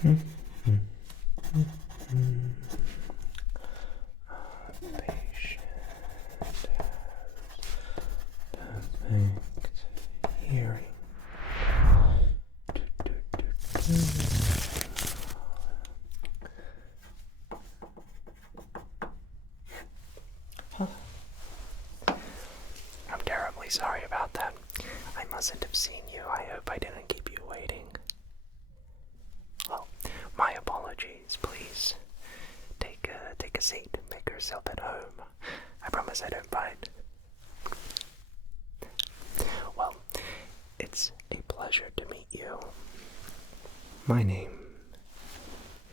Patient has perfect hearing. I'm terribly sorry about that. I mustn't have seen you. I hope I didn't keep you waiting. Well, my apologies. Please take a seat. Make yourself at home. I promise I don't bite. Well, it's a pleasure to meet you. My name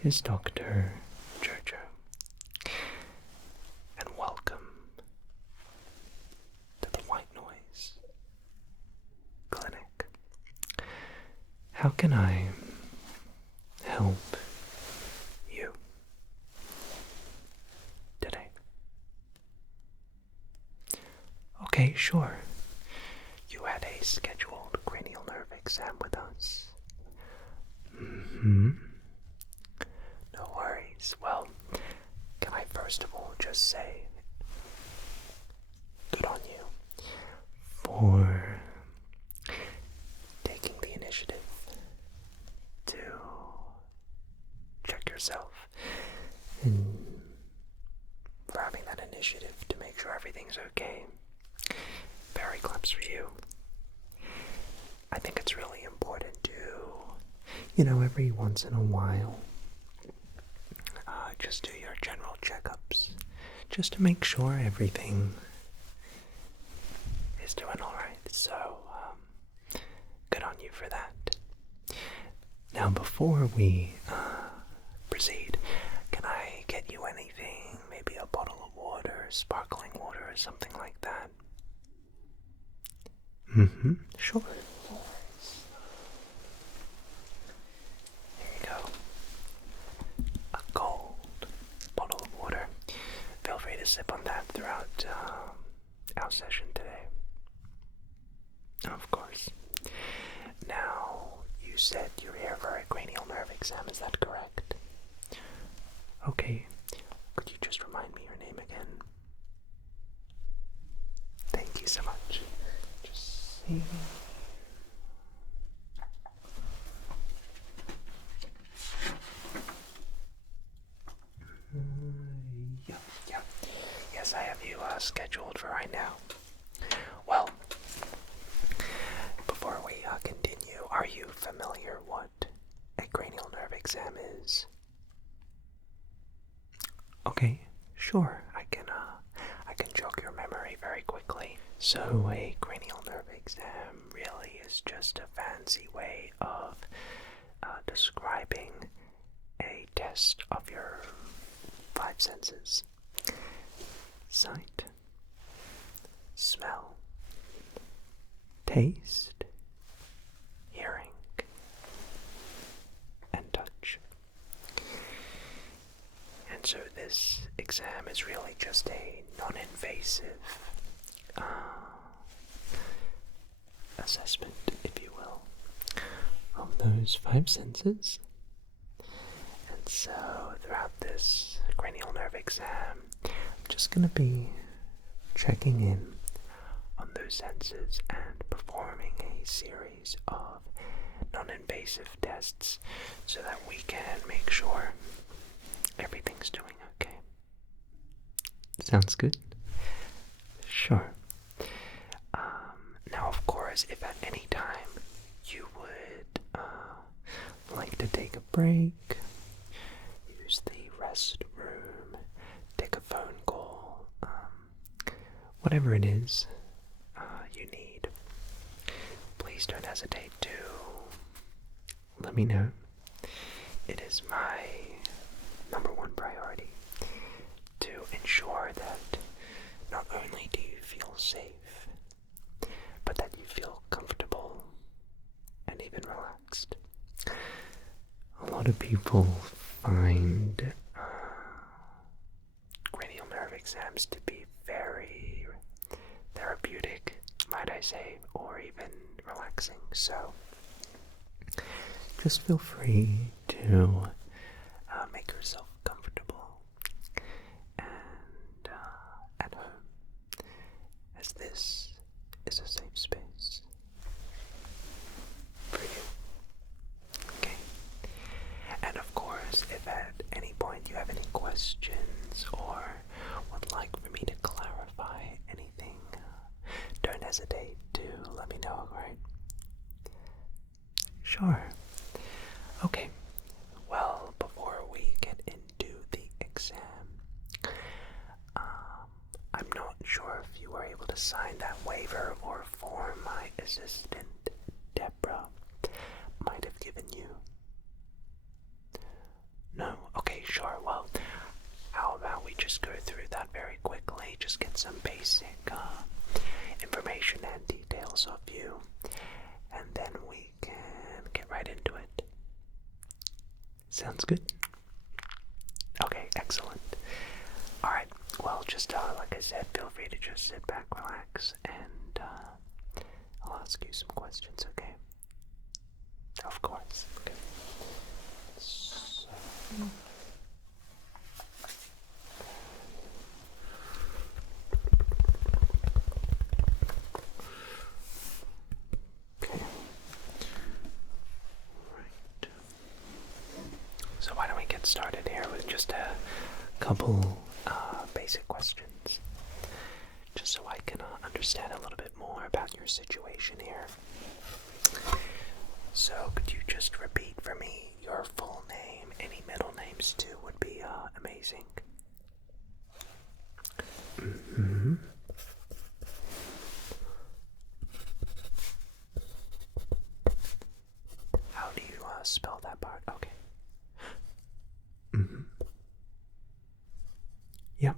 is Dr. Jojo, and welcome to the White Noise Clinic. How can I help you today? Okay, sure. You had a scheduled cranial nerve exam with us. No worries. Well, can I first of all just say, good on you for taking the initiative to check yourself and for having that initiative to make sure everything's okay. Very claps for you. I think it's really important to, every once in a while, just do your general checkups, just to make sure everything is doing alright. So, good on you for that. Now, before we proceed, can I get you anything? Maybe a bottle of water, sparkling water, or something like that? Sure. Here you go. A cold bottle of water. Feel free to sip on that throughout our session today. Of course. Now, you said you're here for a cranial nerve exam, is that correct? Okay. Could you just remind me your name again? Thank you so much. Just see. Yeah. Yes, I have you scheduled for right now. Well, before we continue, are you familiar what a cranial nerve exam is? Okay, sure. I can jog your memory very quickly. So a cranial nerve exam really is just a fancy way of describing a test of your 5 senses: sight, smell, taste, hearing, and touch. And so this exam is really just a non-invasive assessment, if you will, of those 5 senses. And so throughout this cranial nerve exam, I'm just going to be checking in on those senses and performing a series of non-invasive tests so that we can make sure everything's doing okay. Sounds good? Sure. Now, of course, if at any time you would like to take a break, use the restroom, take a phone call, whatever it is you need, please don't hesitate to let me know. It is my number one priority to ensure that not only do you feel safe, but that you feel comfortable and even relaxed. A lot of people find cranial nerve exams to be very therapeutic, might I say, or even relaxing. So just feel free to to make yourself comfortable and at home, as this is a safe space for you. Okay? And of course, if at any point you have any questions or would like for me to clarify anything, don't hesitate to let me know, alright? Sure. Okay. Well, before we get into the exam, I'm not sure if you were able to sign that waiver or form my assistant, Deborah, might have given you. No? Okay, sure. Well, how about we just go through that very quickly, just get some basic information and details of you, and then we can get right into it. Sounds good? Okay, excellent. Alright, well, just like I said, feel free to just sit back, relax, and I'll ask you some questions, okay? Of course. Okay. So... So why don't we get started here with just a couple basic questions, just so I can understand a little bit more about your situation here. So could you just repeat for me your full name? Any middle names too would be amazing. Mm-hmm. How do you spell that part? Okay. Mm-hmm. Yep.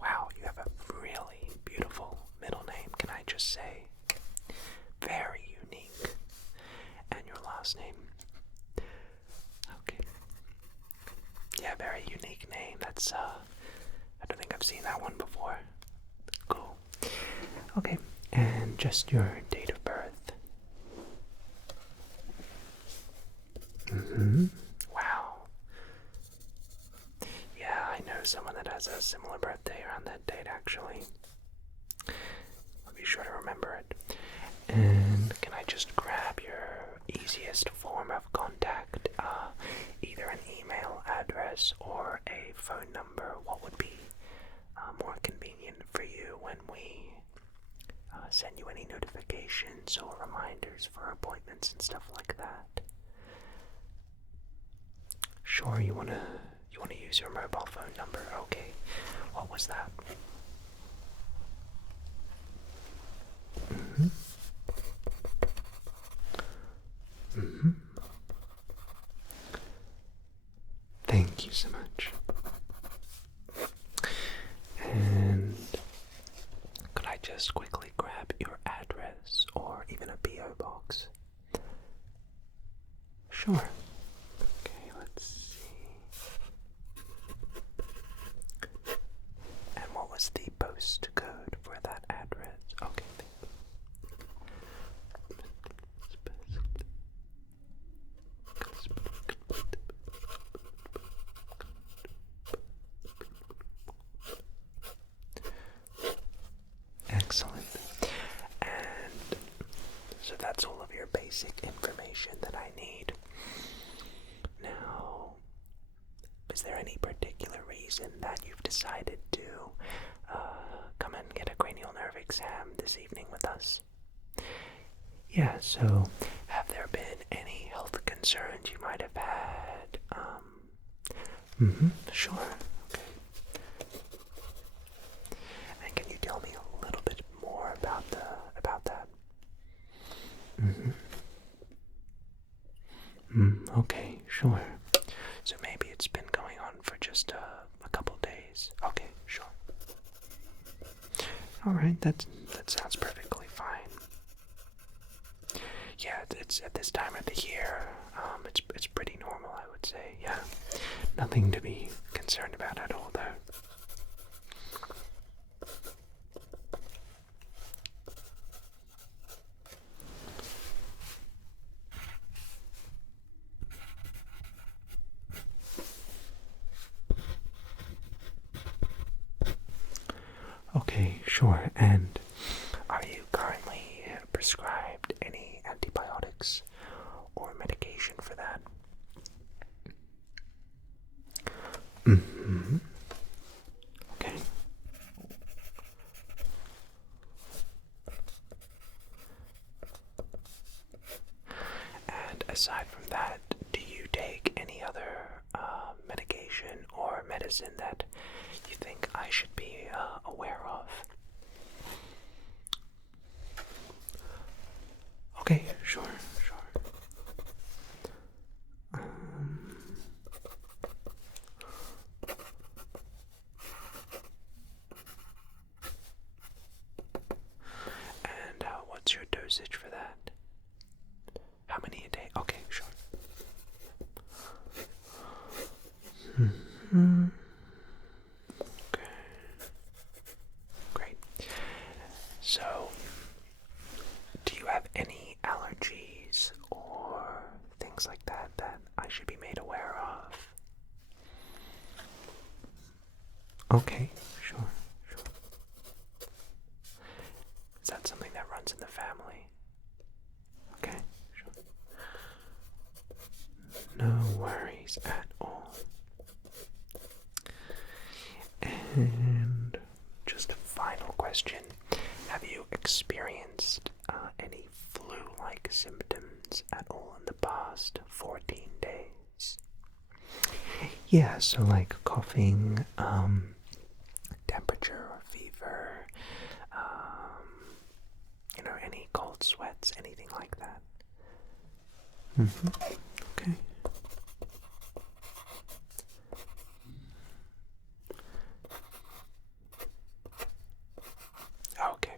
Wow, you have a really beautiful middle name, can I just say? Very unique. And your last name? Okay. Yeah, very unique name. That's, I don't think I've seen that one before. Cool. Okay, and just your date of birth. Mm-hmm. Wow. Yeah, I know someone that has a similar birthday around that date, actually. I'll be sure to remember it. And can I just grab your easiest form of contact? Either an email address or a phone number. What would be more convenient for you when we send you any notifications or reminders for appointments and stuff like that? Sure, you wanna use your mobile phone number. Okay. What was that? Mm-hmm. Mm-hmm. Thank you so much. And could I just quickly grab your address or even a P.O. box? Sure. Okay, let's see. And what was the postcode for that address? Okay, excellent. And so that's all of your basic information that I need. Now, is there any particular reason that you've decided to come and get a cranial nerve exam this evening with us? Yeah, so have there been any health concerns you might have had? Sure. Okay. And can you tell me a little bit more about that? Okay, sure. So maybe it's been going on for just a couple days. Okay, sure. Alright, that sounds perfectly fine. Yeah, it's at this time of the year. It's pretty normal, I would say. Yeah, nothing to be concerned about at all, though. sure. And are you currently prescribed any antibiotics or medication for that? Mm-hmm. Okay. And aside from that, do you take any other medication or medicine that you think I should be aware of? Okay, sure. And what's your dosage for that? How many a day? Okay, sure. Okay. Great. So, do you have any allergies or things like that that I should be made aware of? Okay, sure. Is that something that runs in the family? Okay, sure. No worries at all. And just a final question. Have you experienced any flu-like symptoms at all in the past 14 days? Yeah, so like coughing, temperature or fever, any cold sweats, anything like that. Okay. Okay.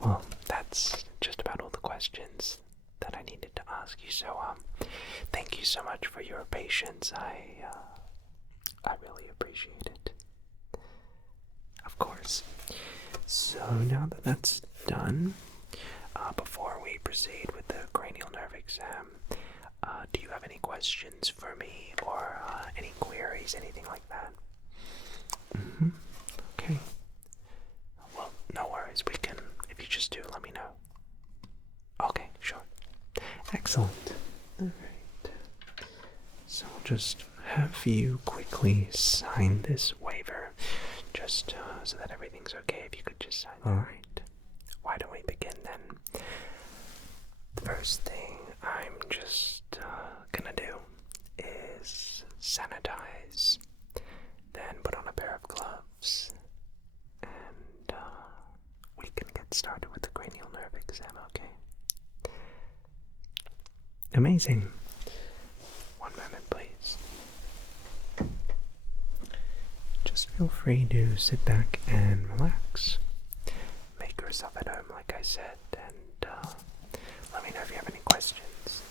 Well, that's just about all the questions that I needed to ask you. So, thank you so much for your patience. I really appreciate it. Of course. So now that that's done, before we proceed with the cranial nerve exam, do you have any questions for me or any queries, anything like that? Okay. Well, no worries. We can, if you just do, let me know. Okay, sure. Excellent. Alright. So I'll just have you quickly sign this waiver, just so that everything's okay. If you could just sign. Alright. Why don't we begin then? The first thing I'm just gonna do is sanitize, then put on a pair of gloves, and we can get started with the cranial nerve exam, okay? Amazing. One moment, please. Just feel free to sit back and relax. Make yourself at home, like I said, and let me know if you have any questions.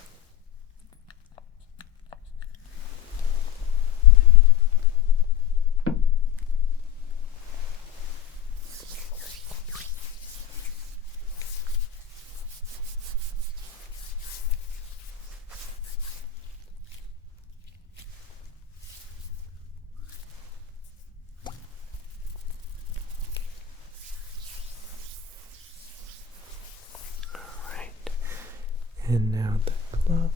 Alright, and now the gloves.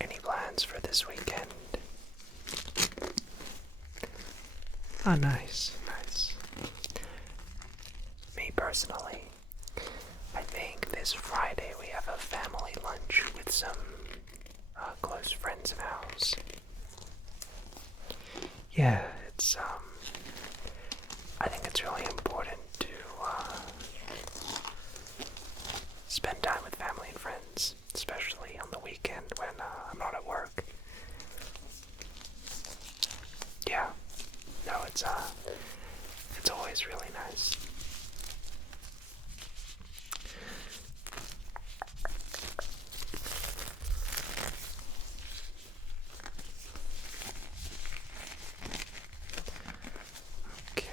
Any plans for this weekend? Oh, nice. Me personally, I think this Friday we have a family lunch with some close friends of ours. Yeah, I think it's really important to spend time with family and friends, especially on the weekend when I'm not at work. Yeah, no, it's always always really nice. Okay.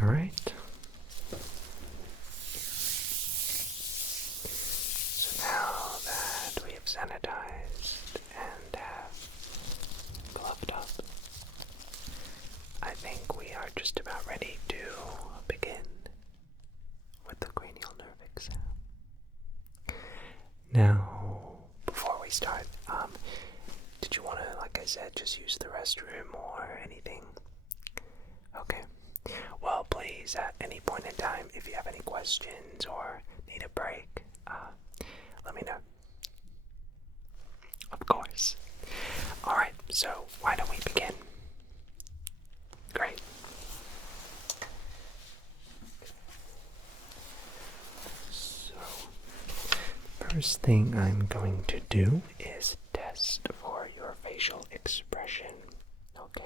All right. All right. So now that we have sanitized and have gloved up, I think we are just about ready to begin with the cranial nerve exam. Now, before we start, did you want to, like I said, just use the restroom or anything? Okay. Well, please, at any point in time, if you have any questions or need a break, let me know. Of course. Alright, so why don't we begin? Great. So, first thing I'm going to do is test for your facial expression. Okay,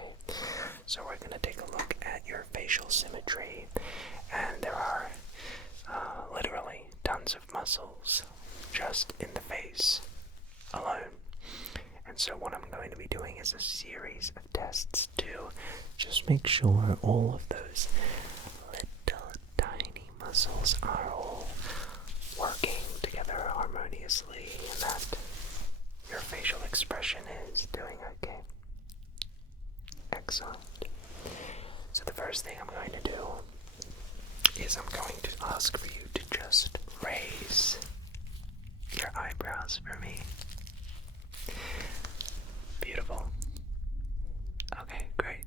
so we're going to take a look at your facial symmetry, and there are literally tons of muscles just in the face alone. And so what I'm going to be doing is a series of tests to just make sure all of those little tiny muscles are all working together harmoniously and that your facial expression is doing okay. Excellent. So the first thing I'm going to do is I'm going to ask for you to just raise your eyebrows for me. Beautiful. Okay, great.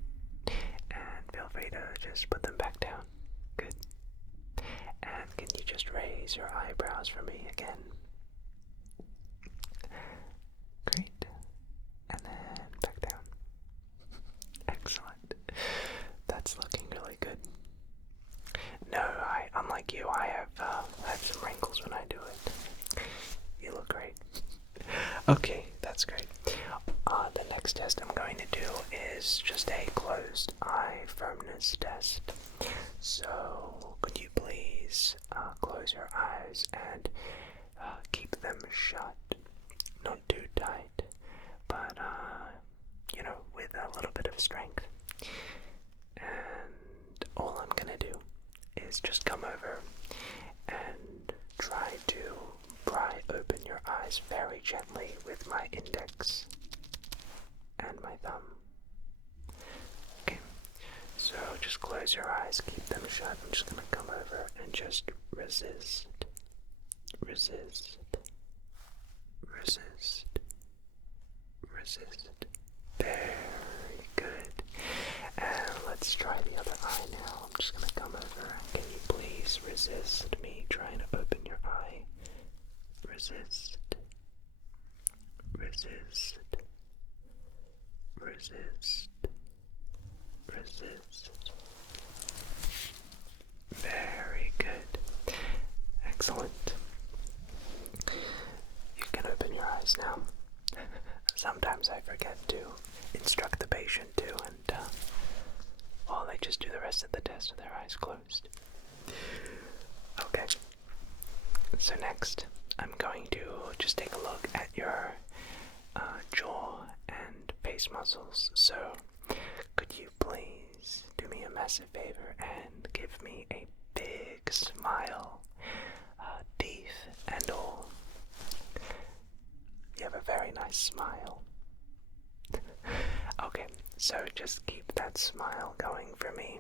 And feel free to just put them back down. Good. And can you just raise your eyebrows for me again? Great. And then back down. Excellent. That's looking really good. No, unlike you, I have some wrinkles when I do it. You look great. Okay, that's great. The next test I'm going to do is just a closed eye firmness test. So, could you please close your eyes and keep them shut? Not too tight, but with a little bit of strength. And all I'm gonna do is just come over and try to pry open your eyes very gently with my index and my thumb. Okay, so just close your eyes, keep them shut. I'm just gonna come over and just resist, resist, resist, resist. Very good. And let's try the other eye now. I'm just gonna come over. Can you please resist me trying to open your eye? Resist. Resist. Resist. Resist. Very good. Excellent. You can open your eyes now. Sometimes I forget to instruct the patient too, and they just do the rest of the test with their eyes closed. Okay. So next, I'm going to just take a look at your jaw and face muscles. So, could you please do me a massive favor and give me a big smile, teeth and all? You have a very nice smile. Okay, so just keep that smile going for me.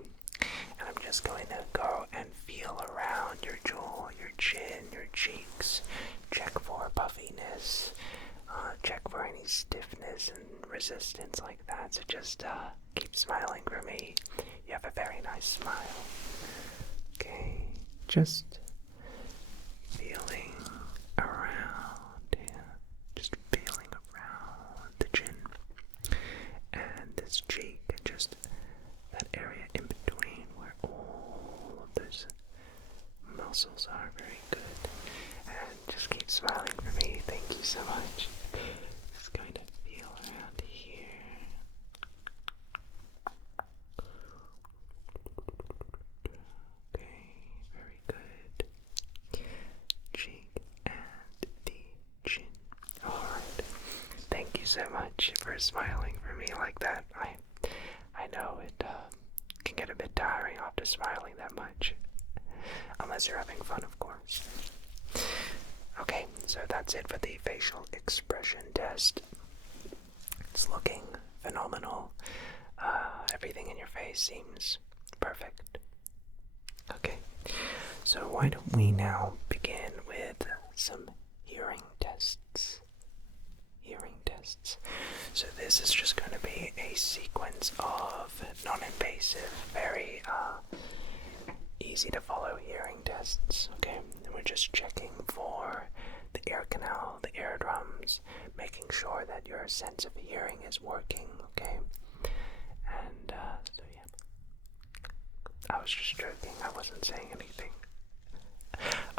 And I'm just going to go and feel around your jaw, your chin, your cheeks. Check for puffiness. Check for any stiffness and resistance like that. So just keep smiling for me. You have a very nice smile. Okay, just feeling around here. Just feeling around the chin. muscles are very good. And just keep smiling for me. Thank you so much. Just going to feel around here. Okay, very good. Cheek and the chin. Alright. Thank you so much for smiling for me like that. I know it can get a bit tiring after smiling that much. Unless you're having fun, of course. Okay, so that's it for the facial expression test. It's looking phenomenal. Everything in your face seems perfect. Okay, so why don't we now begin with some hearing tests. So this is just going to be a sequence of non-invasive, very easy to follow hearing tests, okay? And we're just checking for the ear canal, the eardrums, making sure that your sense of hearing is working, okay? And so yeah, I was just joking, I wasn't saying anything.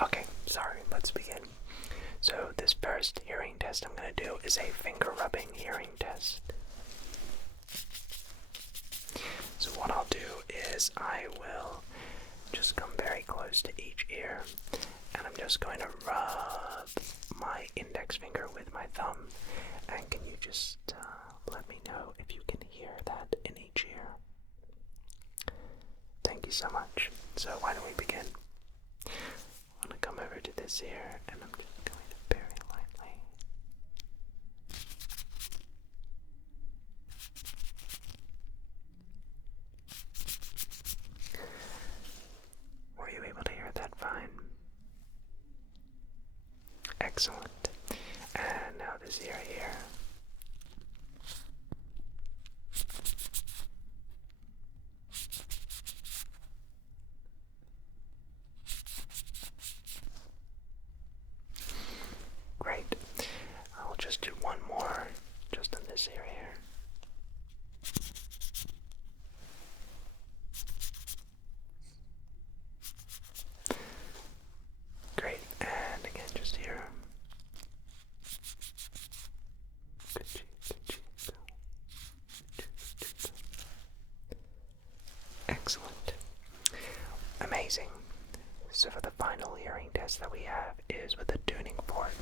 Okay, sorry, let's begin. So this first hearing test I'm going to do is a finger rubbing hearing test. So what I'll do is I will just come very close to each ear, and I'm just going to rub my index finger with my thumb, and can you just let me know if you can hear that in each ear? Thank you so much. So why don't we begin? I'm going to come over to this ear, and I'm just going to very lightly. Were you able to hear that fine? Excellent. And now this ear here. Great. I'll just do one more just in this area here. Great. And again, just here. Excellent. Amazing. So for the final hearing test that we have is with a tuning fork.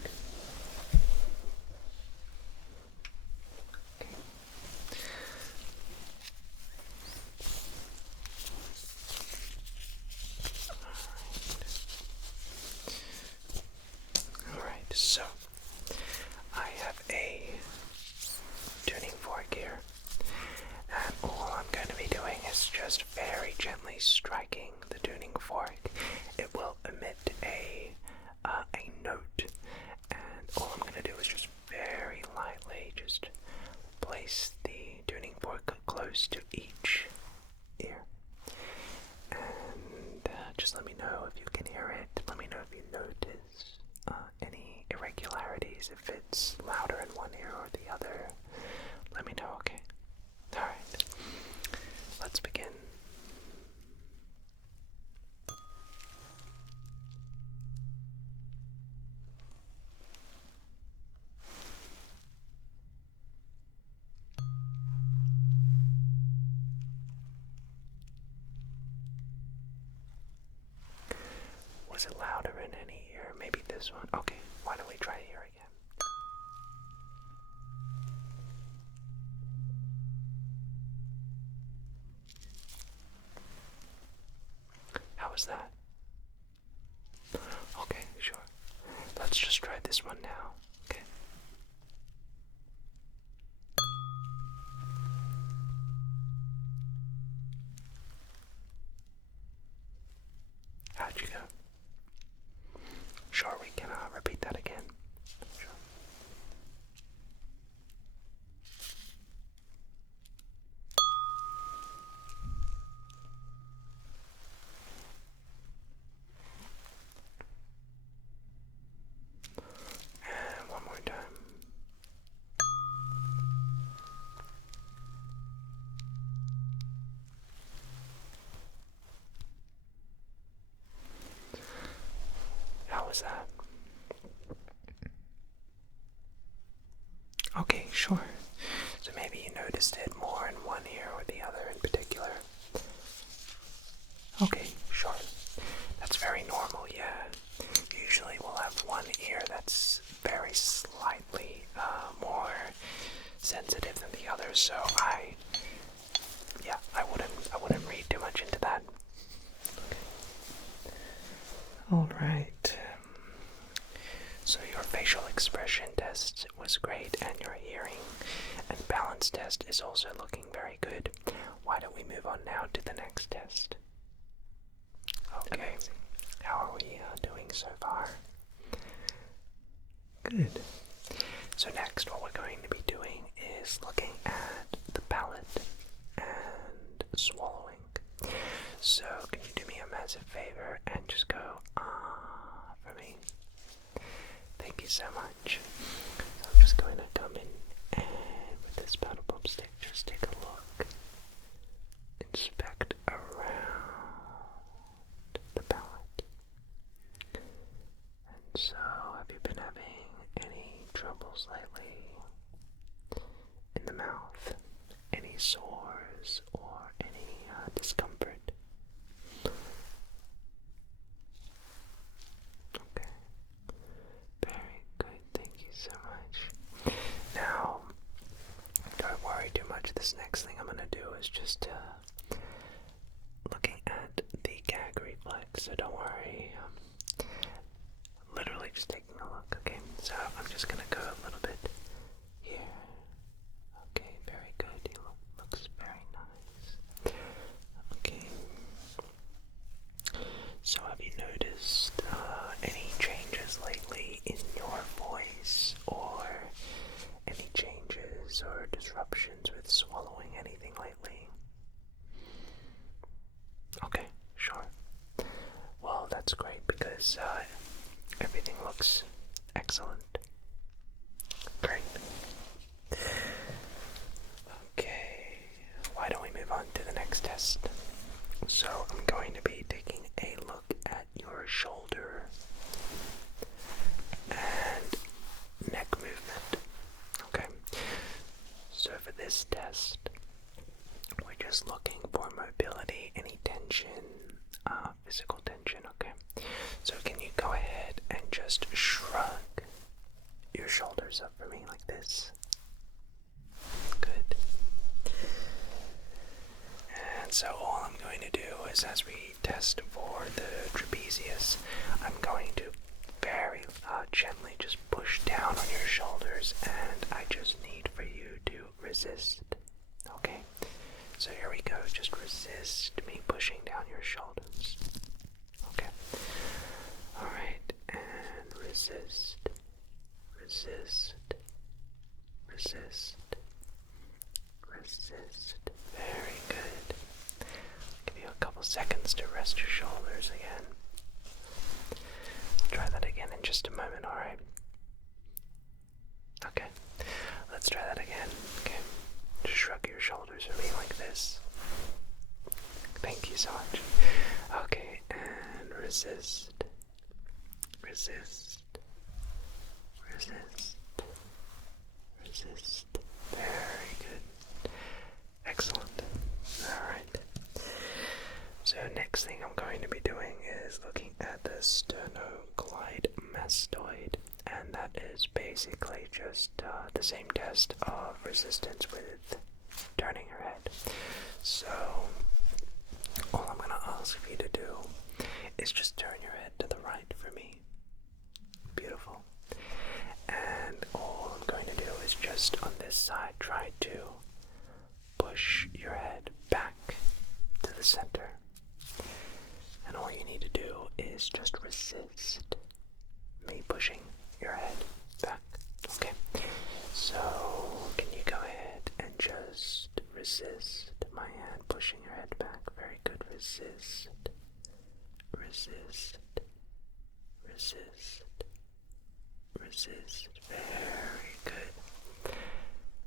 Alright, so I have a tuning fork here, and all I'm going to be doing is just very gently striking the tuning fork. It will emit a note, and all I'm going to do is just very lightly just place the tuning fork close to each ear, and just let me know if you can hear it. Let me know if you notice any irregularities, if it's louder in one ear or the other. Let me know, okay? Alright, let's begin. Was it louder in any ear? Maybe this one? Okay, why don't we try here again? How was that? Okay, sure. Let's just try this one now, okay? How'd you go? Sure, we can repeat that again. Sure. was that? Okay, sure. So maybe you noticed it more in one ear or the other in particular. Okay, sure. That's very normal, yeah. Usually we'll have one ear that's very slightly more sensitive than the other, so I wouldn't read too much into that. Alright. So your facial expression test was great, and your hearing and balance test is also looking very good. Why don't we move on now to the next test? Okay. Amazing. How are we doing so far? Good. So next what we're going to be doing is looking at the palate and swallowing. So can you do me a massive favor and just go for me? Thank you so much. So I'm just going to come in and with this paddle pump stick just take a look. Inspect around the palate. And so have you been having any troubles lately in the mouth? Any sores or any discomfort? Okay. Very good. Thank you so much. Now, don't worry too much. This next thing I'm going to do is just looking at the gag reflex, so don't worry. Literally just taking a look, okay? So I'm just going to go a little bit here. Okay, very good. He looks very nice. Okay. So have you noticed any changes lately in your voice, or any changes or disruptions with swallowing anything lately? Okay, sure. Well, that's great because everything looks excellent. Great. Okay, why don't we move on to the next test? So I'm going to be taking a look at your shoulder and neck movement. Okay, so for this test, we're just looking for mobility, any tension, physical tension, okay? So can you go ahead and just shrug your shoulders up for me like this? Good. And so all I'm going to do is, as we test for the trapezius, I'm going to very gently just push down on your shoulders, and I just need for you to resist. Okay? So here we go. Just resist me pushing down your shoulders. Okay. Alright, and resist. Resist. Resist. Resist. Very good. Give you a couple seconds to rest your shoulders again. I'll try that again in just a moment, alright? Okay. Let's try that again. Okay. Just shrug your shoulders for me like this. Thank you so much. Okay, and resist. Resist. Resist. Resist. Very good. Excellent. Alright. So next thing I'm going to be doing is looking at the sternocleidomastoid, and that is basically just the same test of resistance with turning your head. So all I'm going to ask you to do is just turn your head to the right for me. Beautiful. And all I'm going to do is just on this side try to push your head back to the center. And all you need to do is just resist me pushing your head back. Okay? So can you go ahead and just resist my hand pushing your head back? Very good. Resist. Resist. Resist. Resist. Very good.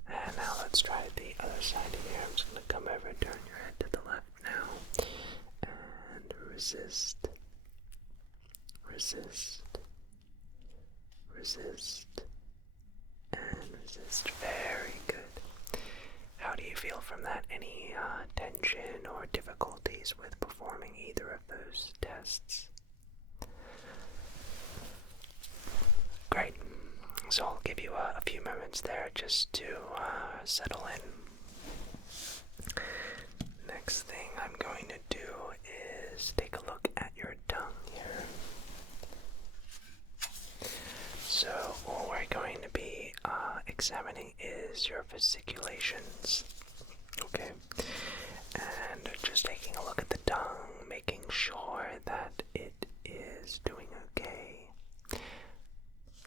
And now let's try the other side here. I'm just going to come over and turn your head to the left now. And resist. Resist. resist, and resist. Very good. How do you feel from that? Any tension or difficulties with performing either of those tests? Great. So I'll give you a few moments there just to settle in. Next thing I'm going to do is take a look at your tongue here. So what we're going to be examining is your fasciculations. Okay. And just taking a look at the tongue, making sure that it is doing okay.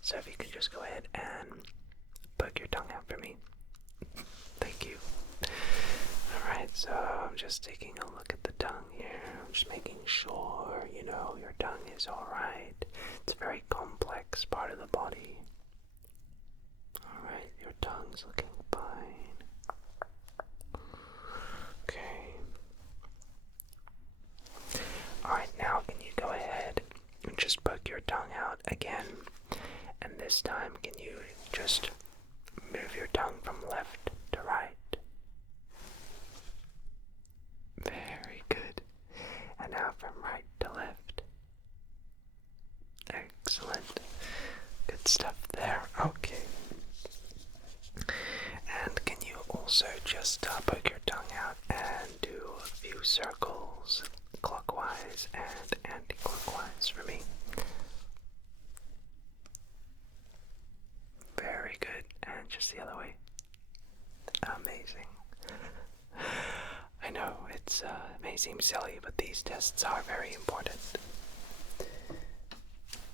So if you could just go ahead and poke your tongue out for me. Thank you. Alright, so I'm just taking a look at the tongue here. I'm just making sure, your tongue is alright. It's a very complex part of the body. Alright, your tongue's looking fine. Okay. Alright, now can you go ahead and just poke your tongue out again? And this time, can you just move your tongue from left to right? Very good. And now from right to left. Excellent. Good stuff there. Okay. And can you also just poke your tongue out and do a few circles clockwise and anti-clockwise for me? Very good. And just the other way. Amazing. I know it may seem silly, but these tests are very important.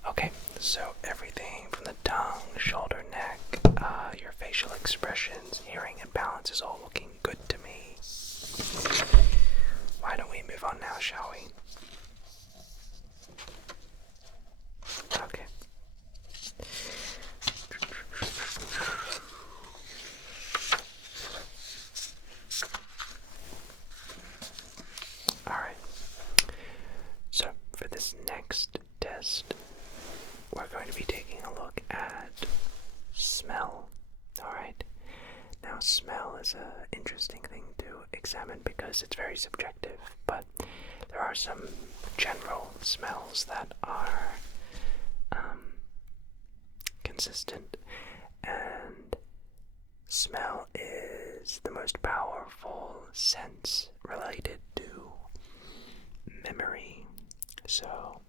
Okay, so everything from the tongue, shoulder, neck, your facial expressions, hearing, and balance is all looking good to me. Why don't we move on now, shall we? Okay. Alright. So, for this next test, we're going to be taking a look at smell. Alright. Now, smell is an interesting thing to examine because it's very subjective, but there are some general smells that are consistent, and smell is the most powerful sense related to memory. So,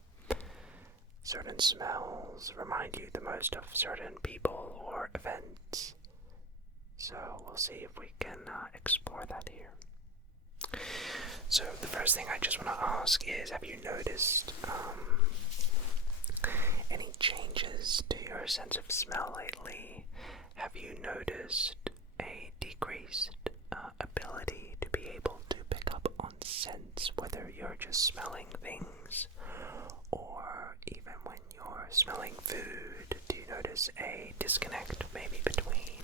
certain smells remind you the most of certain people or events. So we'll see if we can explore that here. So the first thing I just want to ask is, have you noticed any changes to your sense of smell lately? Have you noticed a decreased ability to be able to pick up on scents, whether you're just smelling things or even when you're smelling food? Do you notice a disconnect maybe between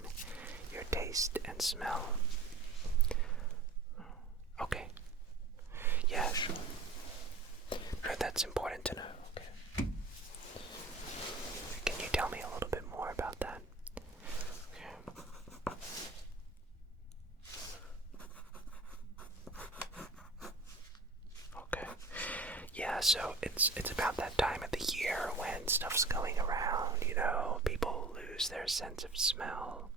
your taste and smell? Okay. Yeah, sure. No, that's important to know. Okay. Can you tell me a little bit more about that? Okay. Okay. Yeah, so it's about that time of the year when stuff's going around, people lose their sense of smell.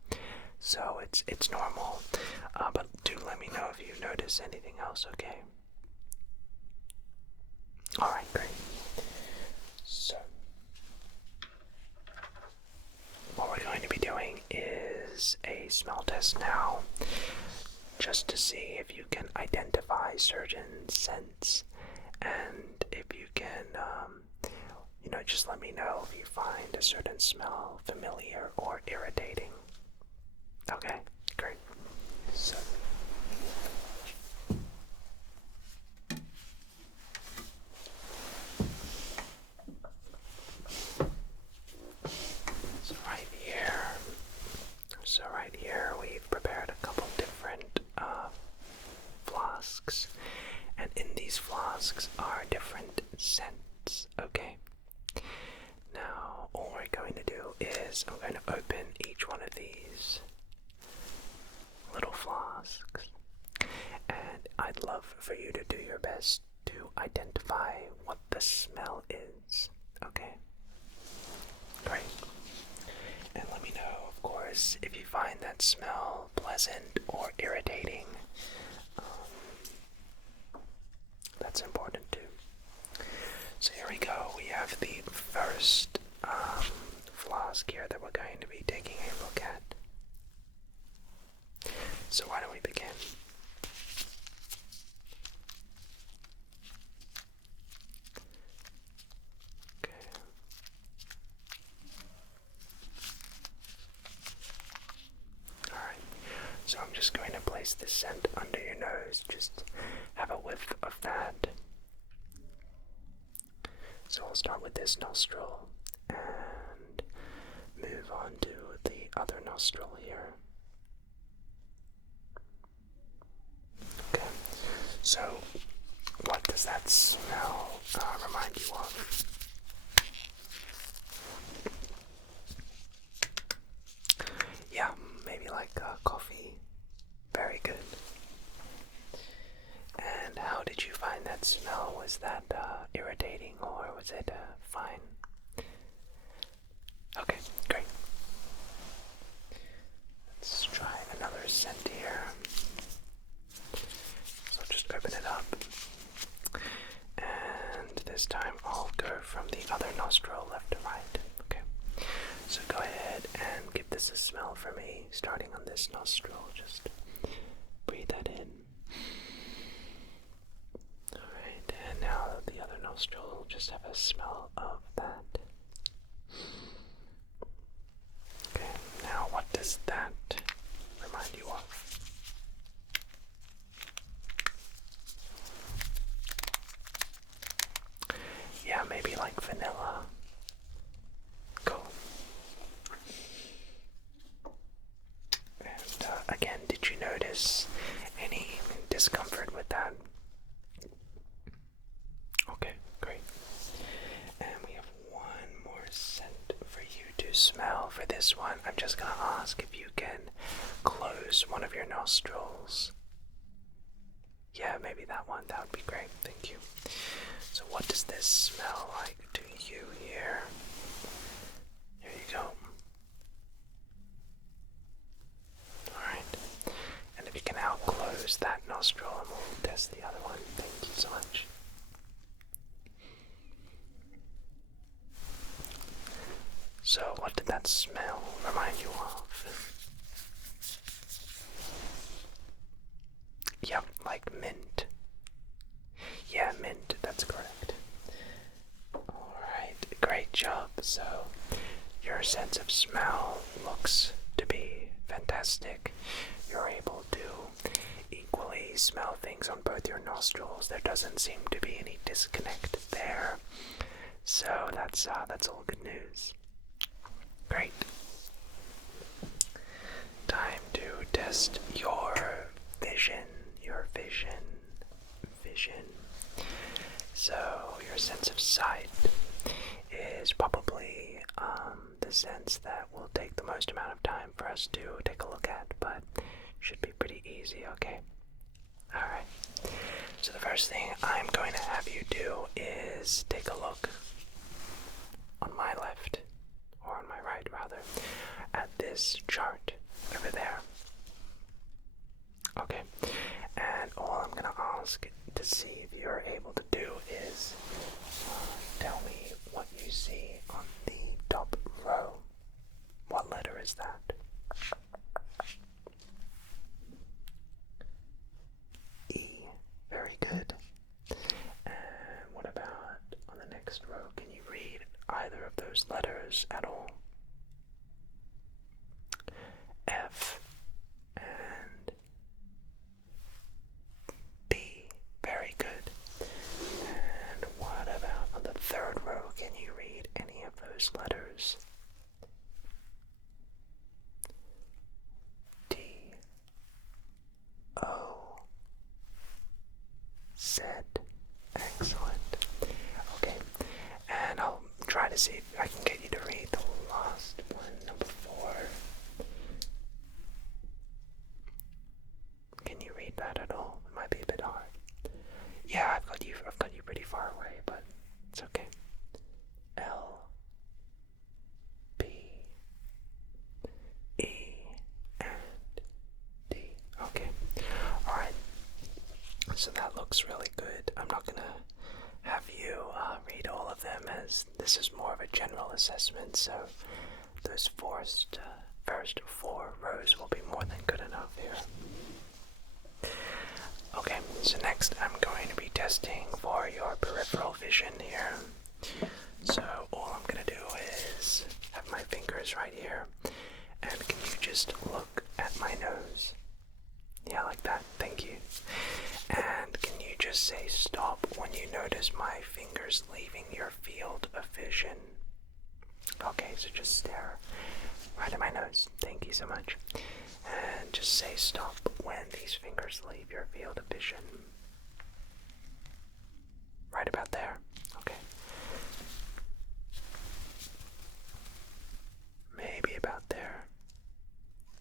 So it's normal. But do let me know if you notice anything else, okay? Alright, great. So what we're going to be doing is a smell test now, just to see if you can identify certain scents, and if you can, just let me know if you find a certain smell familiar or irritating. Okay, great. So right here we've prepared a couple different flasks, and in these flasks are different scents. Okay. Now, all we're going to do that smell pleasant or irritating? That's important too. So here we go. We have the first flask here that we're going to be taking a look at. So why don't we begin? Okay. Alright, so I'm just going to place this scent under your nose. Just have a whiff of that. So we'll start with this nostril and move on to the other nostril here. Okay, so what does that smell remind you of? Yeah, maybe like coffee. Very good. And how did you find that smell? Was that irritating or was it fine? Okay, great. Let's try another scent here. So just open it up. And this time I'll go from the other nostril left to right. Okay. So go ahead and give this a smell for me, starting on this nostril. Just breathe that in. Alright, and now the other nostril will just have a smell of that. Okay, now what does that remind you of? Yeah, maybe like vanilla. Cool. And again, did you notice any discomfort with that? Okay, great. And we have one more scent for you to smell. For this one, I'm just gonna ask if you can close one of your nostrils. Yeah, maybe that one. That would be great. Thank you. So what does this smell like to you here? Here you go. Alright. And if you can now close that nostril and we'll test the other one. Thank you so much. So what did that smell remind you of? Yep, like mint. Yeah, mint, that's correct. Alright, great job. So, your sense of smell looks to be fantastic. You're able to equally smell things on both your nostrils. There doesn't seem to be any disconnect there. So, that's all good news. Great. Time to test your vision. So your sense of sight is probably the sense that will take the most amount of time for us to take a look at, but should be pretty easy, okay? Alright, so the first thing I'm going to have you do is take a look on my left, or on my right rather, at this chart over there. Okay, and all I'm going to ask to see if you're able to do is tell me what you see on the top row. What letter is that? E. Very good. And what about on the next row? Can you read either of those letters at all? F and B. Very good. And what about on the third row? Can you read any of those letters? D, O, Z. Excellent. Okay, and I'll try to see if I can get you to read the last one, number 4. Can you read that at all? It might be a bit hard. Yeah, I've got you pretty far away, but it's okay. L. looks really good. I'm not gonna have you read all of them, as this is more of a general assessment, so those first 4 rows will be more than good enough here. Okay, so next I'm going to be testing for your peripheral vision here. So all I'm gonna do is have my fingers right here, and can you just look at my nose? Yeah, like that, thank you. And can you just say stop when you notice my fingers leaving your field of vision? Okay, so just stare right at my nose, thank you so much. And just say stop when these fingers leave your field of vision. Right about there, okay. Maybe about there.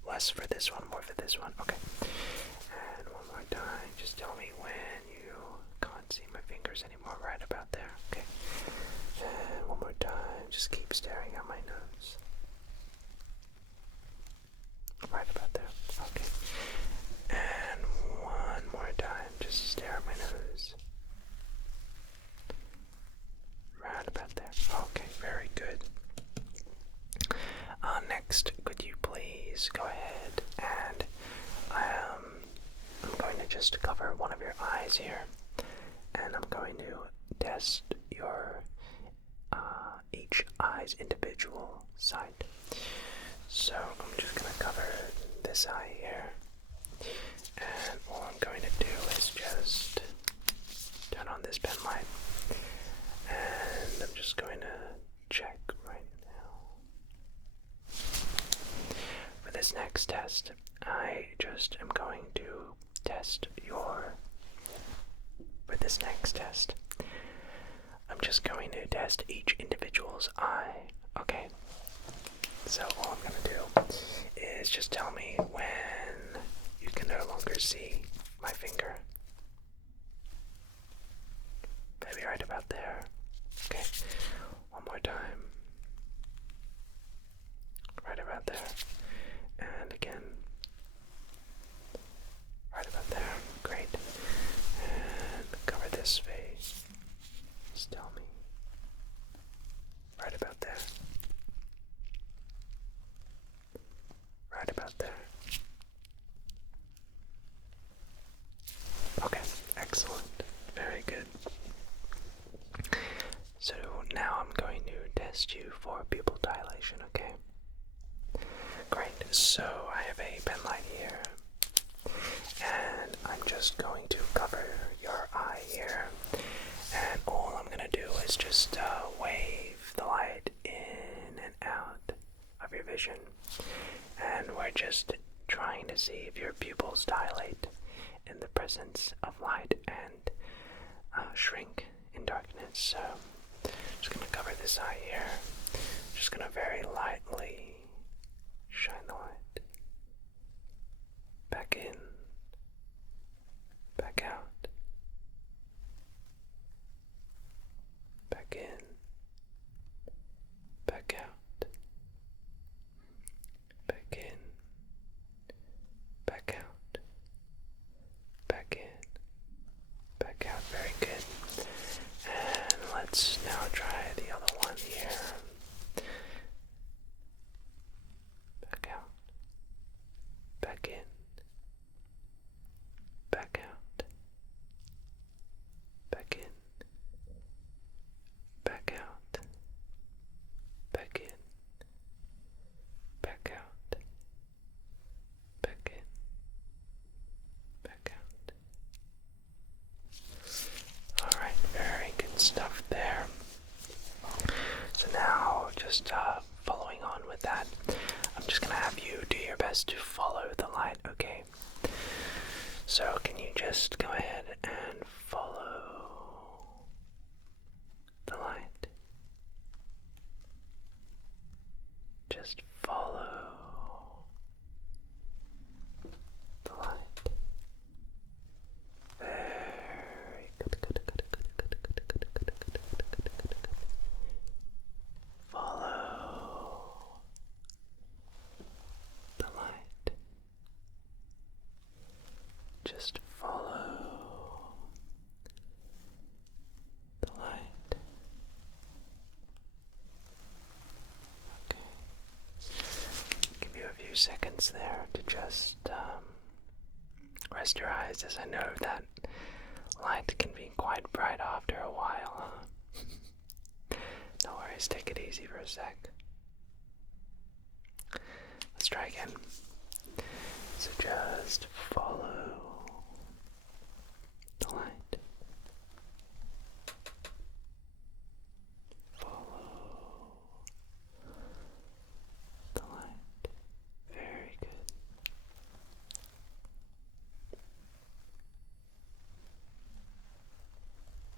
Less for this one, more for this one, okay. And one more time, just tell me when you can't see my fingers anymore. Right about there, okay. And one more time, just keep staring at my nose. Right about there, okay. And one more time, just stare at my nose. Right about there, okay, very good. Next, could you please go ahead and I'm going to just cover one of your eyes here, and I'm going to test your each eye's individual side. So I'm just going to cover this eye here, and all I'm going to do is just turn on this pen light, and I'm just going to check right now. For this next test, I just am going to test your... For this next test, I'm just going to test each individual's eye, okay? So all I'm going to do is just tell me when you can no longer see my finger. Maybe right about there. Okay, one more time. Right about there. And again. Right about there. Great. And cover this face. Just tell me. Right about there. Right about there. Okay, excellent. Very good. So now I'm going to test you for pupil dilation, okay? Great, so I have a pen light here, and I'm just going to cover your eye here, and all I'm going to do is just wave the light in and out of your vision, and we're just trying to see if your pupils dilate in the presence of light and shrink in darkness. So I'm just going to cover this eye here, just going to very lightly shine the light back in, back out, back in, back out, back in, back out, back in, back out. Very good. And let's now try the other one here. Back out, back in, back out, back in, back out, back in, back out, back in, back out. Alright, very good stuff there. So now, just following on with that, I'm just going to have you do your best to follow the light, okay? So can you just go ahead and follow the light? Just follow the light. Very good, good, good, good, good, good, good, good, good, good, good, good. Follow the light. Just follow seconds there to just rest your eyes, as I know that light can be quite bright after a while. No worries, take it easy for a sec. Let's try again. So just follow the light. Follow the light. Very good.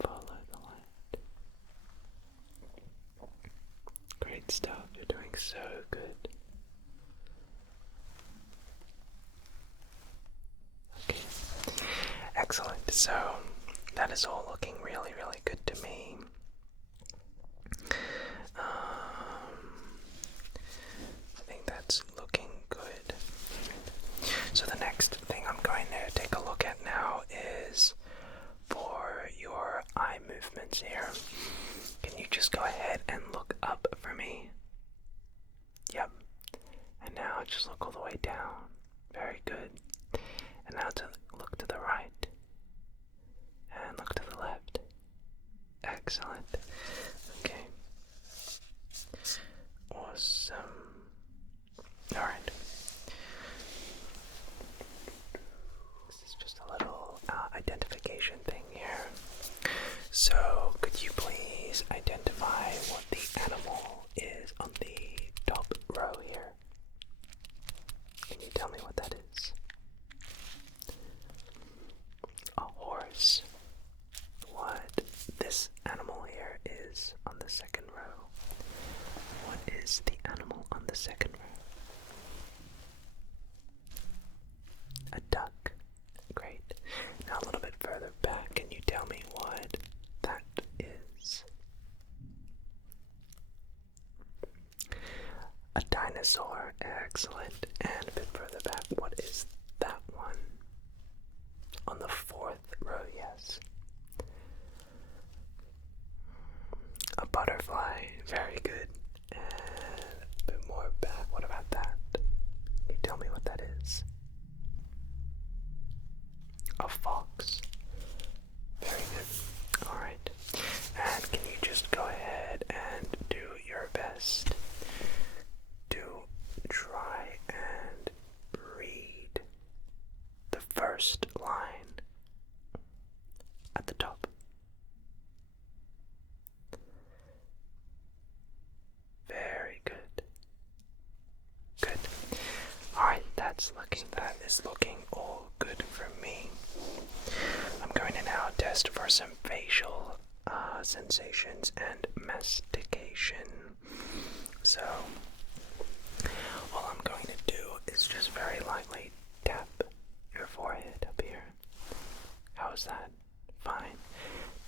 Follow the light. Great stuff. You're doing so good. Okay. Excellent. So that is all looking really, really good to me. I think that's looking good. So the next thing I'm going to take a look at now is for your eye movements here. Can you just go ahead and look up for me? Yep. And now just look all the way down. Very good. And now to look to the right. And look to the left. Excellent. Okay. Awesome. Alright. This is just a little identification thing here. So, could you please identify what the animal is on the top row here? Can you tell me what that is? A horse. What this animal here is on the second row? What is the animal on the second row? A duck. Great. Now a little bit further back, can you tell me what that is? A dinosaur. Excellent. And a bit further back, what is that one? On the fourth row, yes. A butterfly. Very good. And a bit more back. What about that? Can you tell me what that is? A fox. Very good. Alright. And can you just go ahead and do your best to try and read the first line at the top? Very good. Good. Alright, that is looking all good for me. I'm going to now test for some facial sensations and mastication. So, all I'm going to do is just very lightly tap your forehead up here. How's that? Fine.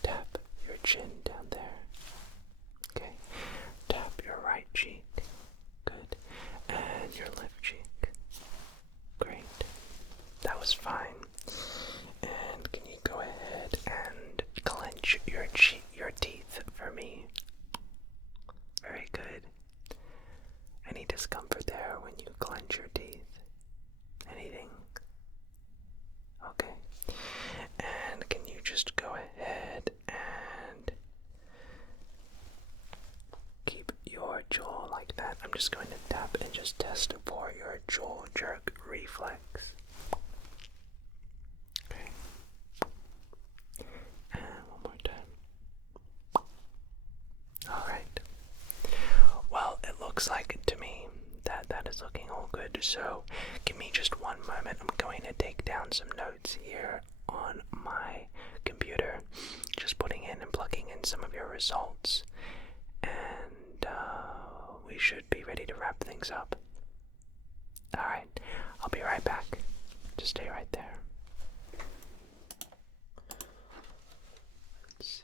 Tap your chin down there. Okay. Tap your right cheek. Good. And your left cheek. Great. That was fine. And can you go ahead and clench your teeth for me? Very good. Any discomfort there when you clench your teeth? Anything? Okay. And can you just go ahead and keep your jaw like that? I'm just going to tap and just test for your jaw jerk reflex. Okay. And one more time. Alright. Well, it looks like to me that is looking all good. So give me just one moment. I'm going to take down some notes here on my computer. Just putting in and plugging in some of your results. And we should be ready to wrap things up. Alright, I'll be right back. Just stay right there. Let's see.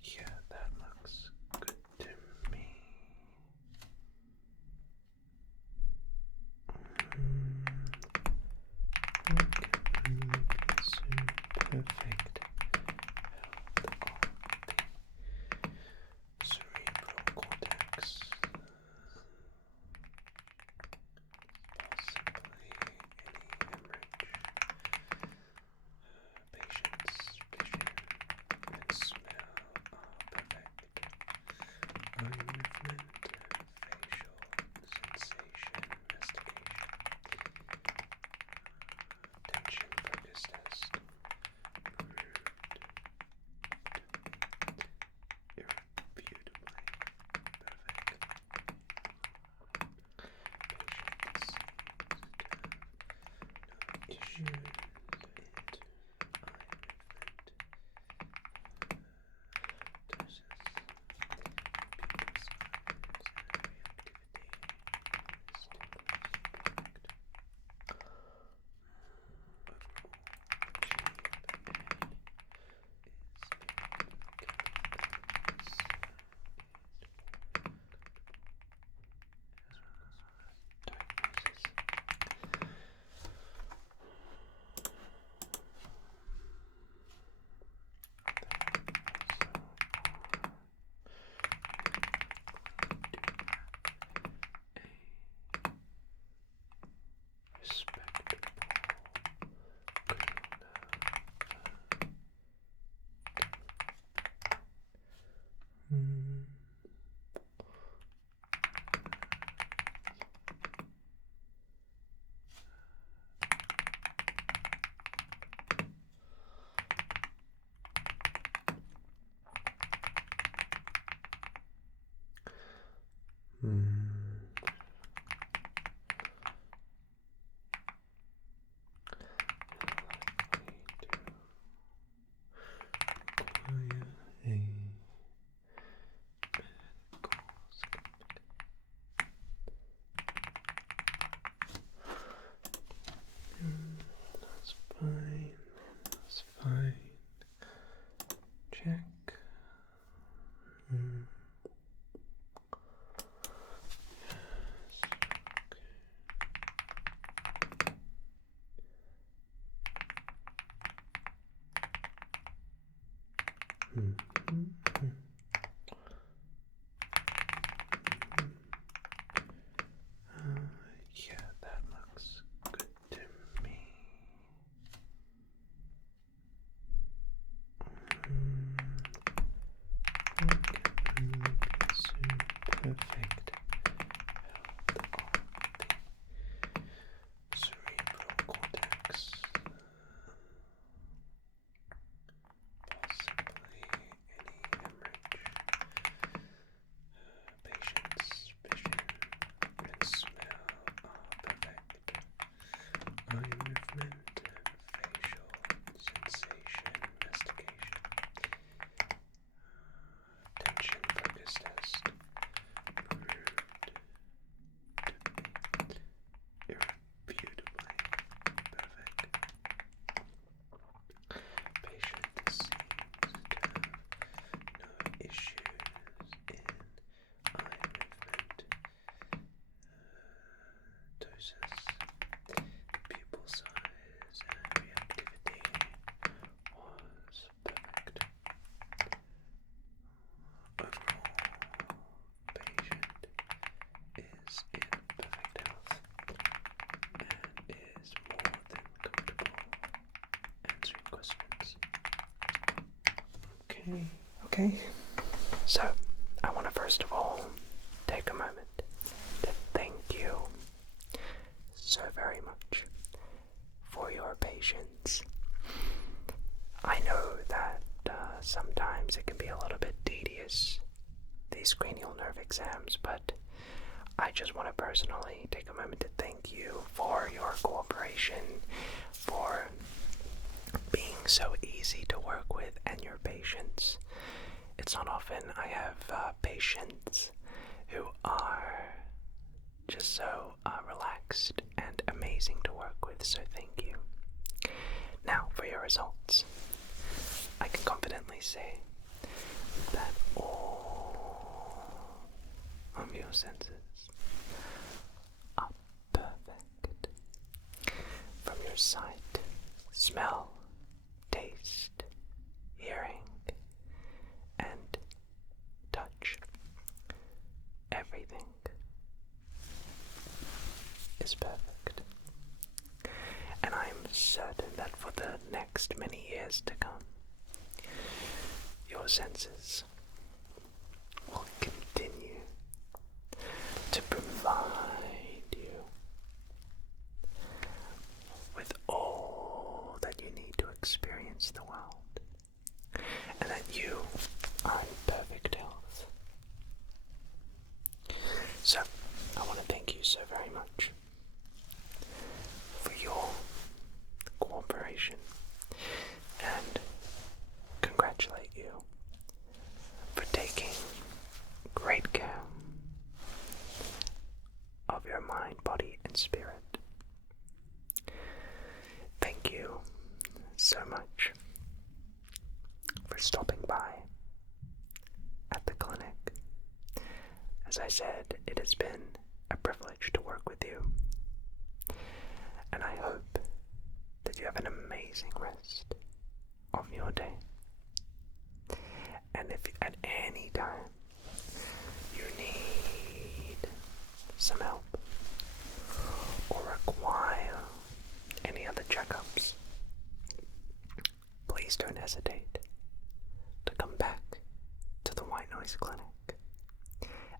Yeah, that looks good to me. Perfect health of the cerebral cortex. Possibly any hemorrhage. Patient's vision and smell are perfect. Eye movement and facial sensation investigation. Attention focus test. Proved irrefutably perfect. Patient seems no issue with eye movement. Doses. Pupil size and reactivity. Stimulus product. Respectable That's fine. That's fine. Check. Yeah, that looks good to me. Perfect health of the cerebral cortex. Possibly any hemorrhage. Patient's vision and smell are perfect. Eye movement and facial sensation investigation. Attention focus test. Proved irrefutably perfect. Patient seems to have no issues in eye movement. Doses. Pupil size and reactivity was perfect. Overall, patient is in perfect health and is more than comfortable answering questions. Okay. So, I want to first of all take a moment to thank you so very much for your patience. I know that sometimes it can be a little bit tedious, these cranial nerve exams, but I just want to personally take a moment to thank you for your cooperation, for being so easy to work with, and your patience. It's not often I have patients who are just so relaxed and amazing to your senses are perfect. From your sight, smell, taste, hearing, and touch. Everything is perfect. And I'm certain that for the next many years to come, your senses will continue to provide you with all that you need to experience the world, and that you are in perfect health. So, I want to thank you so very much for your cooperation and congratulate you for taking great care of your mind, body, and spirit. Thank you so much for stopping by at the clinic. As I said, it has been a privilege to work with you, and I hope that you have an amazing rest of your day. And if at any time you need some help or require any other checkups, please don't hesitate to come back to the White Noise Clinic,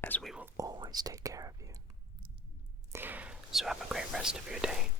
as we will always take care of you. So have a great rest of your day,